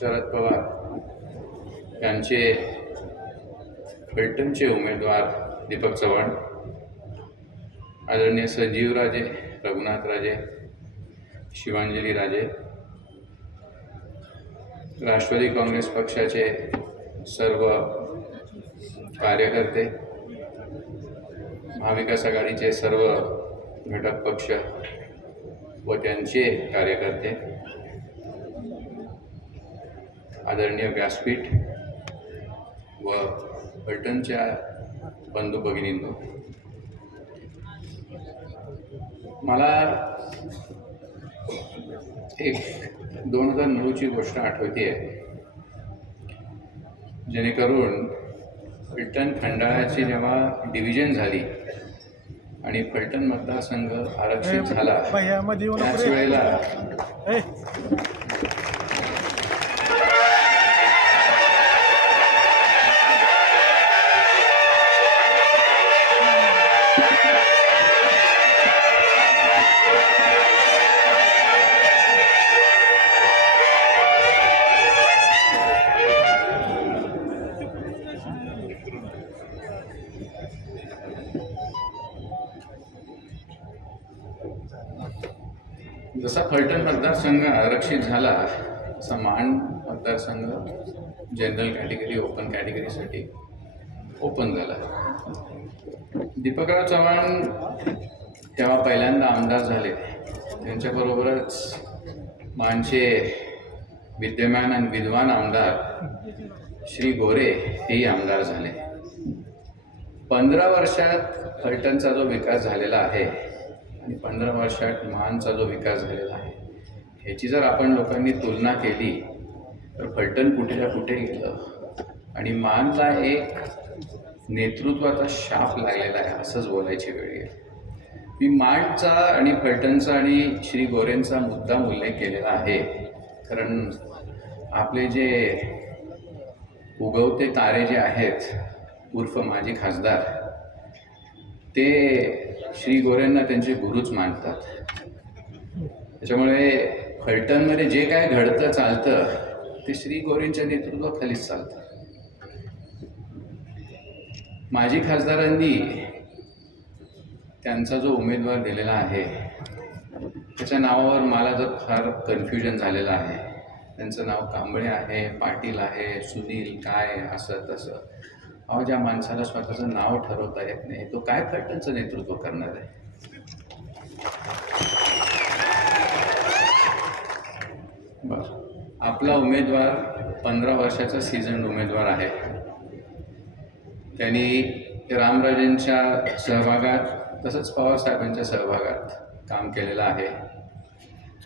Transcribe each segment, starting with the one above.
शरद पवार यांचे फलटणचे उमेदवार दीपक चव्हाण आदरणीय संजीवराजे रघुनाथराजे शिवांजली राजे राष्ट्रवादी काँग्रेस पक्षाचे सर्व कार्यकर्ते महाविकास आघाडीचे सर्व घटक पक्ष व त्यांचे कार्यकर्ते आदरणीय व्यासपीठ व फलटणच्या बंधू भगिनींनो मला एक दोन हजार नऊची गोष्ट आठवते आहे जेणेकरून फलटण खंडाळ्याची जेव्हा डिव्हिजन झाली आणि फलटण मतदारसंघ आरक्षित झाला त्याच. वेळेला जसा फलटण मतदारसंघ आरक्षित झाला तसा मान मतदारसंघ जनरल कॅटेगरी ओपन कॅटेगरीसाठी ओपन झाला. दीपकराव चव्हाण तेव्हा पहिल्यांदा आमदार झाले. त्यांच्याबरोबरच मानचे विद्यमान आणि विद्वान आमदार श्री गोरे हेही आमदार झाले. पंधरा वर्षात फलटणचा जो विकास झालेला आहे आणि पंधरा वर्षात मानचा जो विकास झालेला आहे ह्याची जर आपण लोकांनी तुलना केली तर फलटण कुठेला कुठे गेलं आणि मानला एक नेतृत्वाचा शाप लागलेला आहे असंच बोलायची वेळ आहे मी मांडचा आणि फलटणचा आणि श्री गोरेंचा मुद्दाम उल्लेख केलेला आहे. कारण आपले जे उगवते तारे जे आहेत उर्फ माजी खासदार ते श्री गोरेंना त्यांचे गुरुच मानतात. त्याच्यामुळे फलटणमध्ये जे काय घडतं चालतं ते श्री गोरेंच्या नेतृत्वाखालीच चालतं. माजी खासदारांनी त्यांचा जो उमेदवार दिलेला आहे त्याच्या नावावर मला तर फार कन्फ्युजन झालेलं आहे. त्यांचं नाव कांबळे आहे पाटील आहे सुनील काय असं तसं. अहो ज्या माणसाला स्वतःचं नाव ठरवता येत नाही तो काय फलटणचं नेतृत्व करणार आहे? बरं. आपला उमेदवार पंधरा वर्षाचा सीझन उमेदवार आहे. त्यांनी रामराजेंच्या सहभागात तसंच पवारसाहेबांच्या सहभागात काम केलेलं आहे.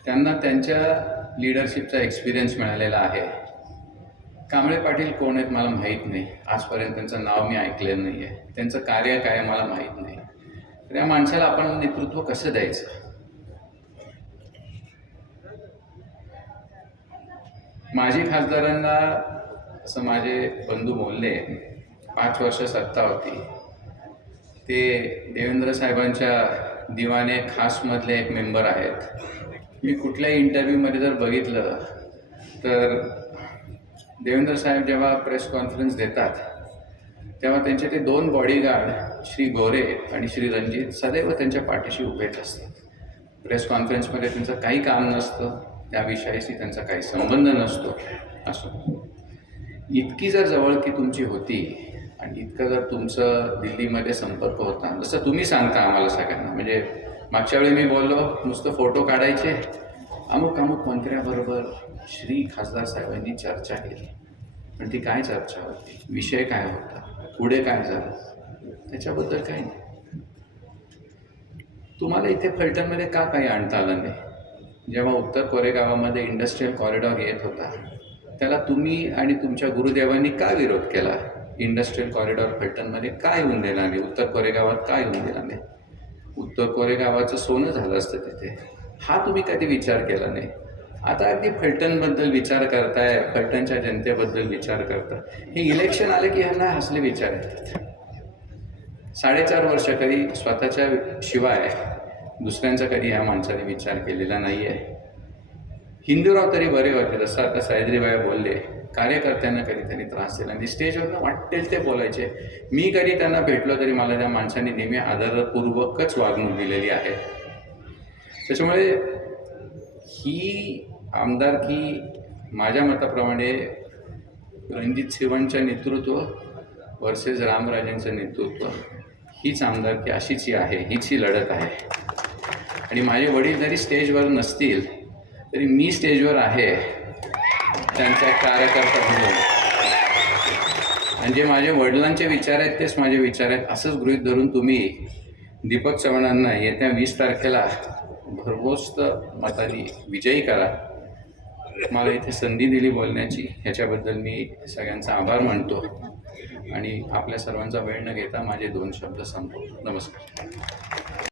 त्यांना त्यांच्या लिडरशिपचा एक्सपिरियन्स मिळालेला आहे. कांबळे पाटील कोण आहेत मला माहीत नाही. आजपर्यंत त्यांचं नाव मी ऐकलेलं नाही आहे त्यांचं कार्य काय मला माहीत नाही. तर या माणसाला आपण नेतृत्व कसं द्यायचं? माजी खासदारांना असं माझे बंधू बोलले पाच वर्ष सत्ता होती. ते देवेंद्र साहेबांच्या दिवाने खासमधले एक मेंबर आहेत. मी कुठल्याही इंटरव्ह्यूमध्ये जर बघितलं तर देवेंद्र साहेब जेव्हा प्रेस कॉन्फरन्स देतात तेव्हा त्यांचे ते दोन बॉडीगार्ड श्री गोरे आणि श्री रणजित सदैव त्यांच्या पाठीशी उभेच असतात. प्रेस कॉन्फरन्समध्ये त्यांचं काही काम नसतं त्या विषयाशी त्यांचा काही संबंध नसतो असो. इतकी जर जवळकी तुमची होती आणि इतकं जर तुमचं दिल्लीमध्ये संपर्क होता जसं तुम्ही सांगता आम्हाला सगळ्यांना म्हणजे मागच्या वेळी मी बोललो नुसतं फोटो काढायचे. अमुक अमुक मंत्र्याबरोबर श्री खासदार साहेबांनी चर्चा केली. पण ती काय चर्चा होती? विषय काय होता? पुढे काय झालं? त्याच्याबद्दल काही नाही. तुम्हाला इथे फलटणमध्ये का काही आणता आलं नाही? जेव्हा उत्तर कोरेगावामध्ये इंडस्ट्रीयल कॉरिडॉर येत होता त्याला तुम्ही आणि तुमच्या गुरुदेवांनी का विरोध केला? इंडस्ट्रीयल कॉरिडॉर फलटणमध्ये काय होऊन गेलं नाही उत्तर कोरेगावात काय होऊन गेलं नाही उत्तर कोरेगावाचं सोनं झालं असतं तिथे. हा तुम्ही कधी विचार केला नाही? आता अगदी फलटणबद्दल विचार करताय फलटणच्या जनतेबद्दल विचार करता हे इलेक्शन आले की ह्यांना हसले विचार येतात साडेचार वर्ष कधी स्वतःच्या शिवाय दुसऱ्यांचा कधी ह्या माणसाने विचार केलेला नाही आहे हिंदूराव तरी बरे होते जसं आता सायद्रीबाई बोलले कार्यकर्त्यांना कधी त्यांनी त्रास दिला. आणि स्टेजवरनं वाटेल ते बोलायचे. मी कधी त्यांना भेटलो तरी मला त्या माणसांनी नेहमी आदरपूर्वकच वागणूक दिलेली आहे. त्याच्यामुळे ही आमदारकी माझ्या मताप्रमाणे रणजित सिवांचं नेतृत्व वर्सेस रामराजांचं नेतृत्व हीच आमदारकी अशीच ही आहे हीच ही लढत आहे. आणि माझे वडील जरी स्टेजवर नसतील तरी मी स्टेजवर आहे त्यांचा कार्यकर्ता म्हणून. आणि जे माझ्या वडिलांचे विचार आहेत तेच माझे विचार आहेत. असंच गृहीत धरून तुम्ही दीपक चव्हाणांना येत्या वीस तारखेला भरघोस्त मताने विजयी करा. मला इथे संधी दिली बोलण्याची. ह्याच्याबद्दल मी सगळ्यांचा आभार मानतो. आणि आपल्या सर्वांचा वेळ न घेता माझे दोन शब्द संपवतो. नमस्कार.